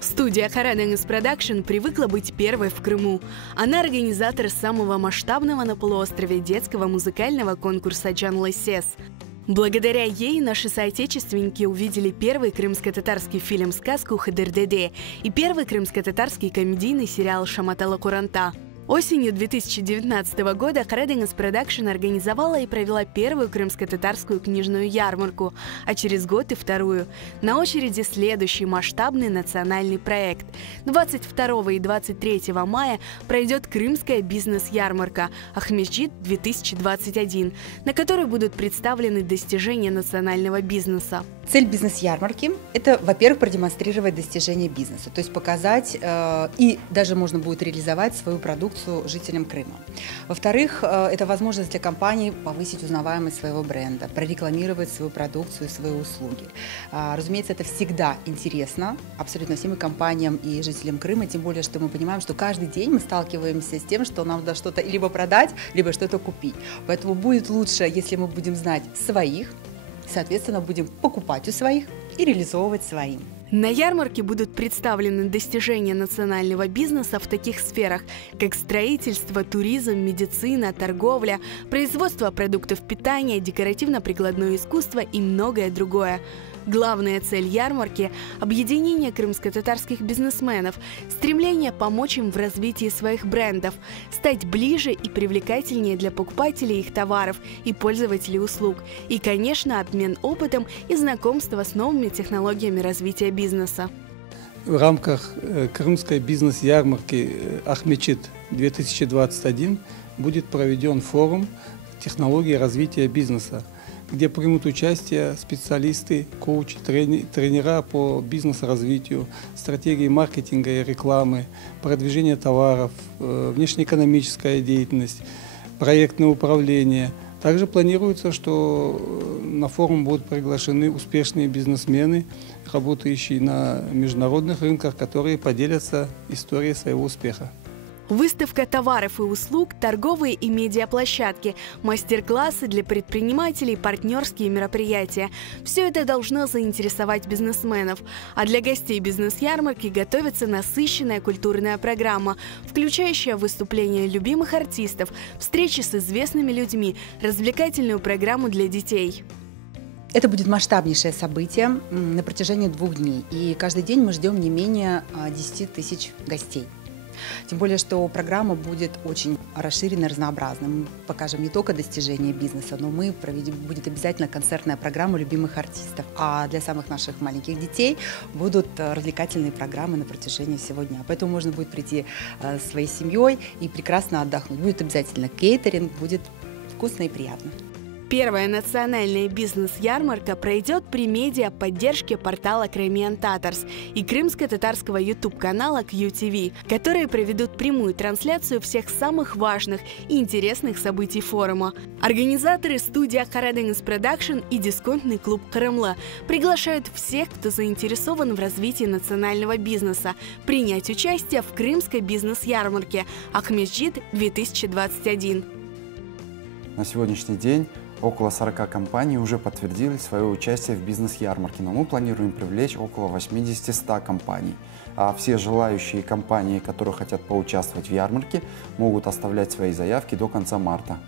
Студия Хараденгс Продакшн привыкла быть первой в Крыму. Она организатор самого масштабного на полуострове детского музыкального конкурса «Джанлы Сес». Благодаря ей наши соотечественники увидели первый крымско-татарский фильм-сказку «Хыдырдеде» и первый крымско-татарский комедийный сериал «Шаматала Куранта». Осенью 2019 года Хараденгс Продакшн организовала и провела первую крымско-татарскую книжную ярмарку, а через год и вторую. На очереди следующий масштабный национальный проект. 22 и 23 мая пройдет Крымская бизнес-ярмарка «Ахмеджит-2021», на которой будут представлены достижения национального бизнеса. Цель бизнес-ярмарки – это, во-первых, продемонстрировать достижения бизнеса, то есть показать и даже можно будет реализовать свою продукцию жителям Крыма. Во-вторых, это возможность для компаний повысить узнаваемость своего бренда, прорекламировать свою продукцию и свои услуги. Разумеется, это всегда интересно абсолютно всем и компаниям, и жителям Крыма, тем более, что мы понимаем, что каждый день мы сталкиваемся с тем, что нам надо что-то либо продать, либо что-то купить. Поэтому будет лучше, если мы будем знать своих, соответственно, будем покупать у своих и реализовывать своим. На ярмарке будут представлены достижения национального бизнеса в таких сферах, как строительство, туризм, медицина, торговля, производство продуктов питания, декоративно-прикладное искусство и многое другое. Главная цель ярмарки – объединение крымско-татарских бизнесменов, стремление помочь им в развитии своих брендов, стать ближе и привлекательнее для покупателей их товаров и пользователей услуг, и, конечно, обмен опытом и знакомство с новыми технологиями развития бизнеса. В рамках крымской бизнес-ярмарки «Ахмеджит-2021» будет проведен форум технологий развития бизнеса, где примут участие специалисты, коучи, тренера по бизнес-развитию, стратегии маркетинга и рекламы, продвижение товаров, внешнеэкономическая деятельность, проектное управление. Также планируется, что на форум будут приглашены успешные бизнесмены, работающие на международных рынках, которые поделятся историей своего успеха. Выставка товаров и услуг, торговые и медиаплощадки, мастер-классы для предпринимателей, партнерские мероприятия – все это должно заинтересовать бизнесменов. А для гостей бизнес-ярмарки готовится насыщенная культурная программа, включающая выступления любимых артистов, встречи с известными людьми, развлекательную программу для детей. Это будет масштабнейшее событие на протяжении 2 дней, и каждый день мы ждем не менее 10 тысяч гостей. Тем более, что программа будет очень расширенной, разнообразной. Мы покажем не только достижения бизнеса, но будет обязательно концертная программа любимых артистов. А для самых наших маленьких детей будут развлекательные программы на протяжении всего дня. Поэтому можно будет прийти своей семьей и прекрасно отдохнуть. Будет обязательно кейтеринг, будет вкусно и приятно. Первая национальная бизнес-ярмарка пройдет при медиа-поддержке портала Crimean Tatars и крымско-татарского YouTube-канала QTV, которые проведут прямую трансляцию всех самых важных и интересных событий форума. Организаторы студия Хараденгс Продакшн и дисконтный клуб Крымла приглашают всех, кто заинтересован в развитии национального бизнеса, принять участие в Крымской бизнес-ярмарке «Ахмеджит-2021». На сегодняшний день около 40 компаний уже подтвердили свое участие в бизнес-ярмарке, но мы планируем привлечь около 80-100 компаний. А все желающие компании, которые хотят поучаствовать в ярмарке, могут оставлять свои заявки до конца марта.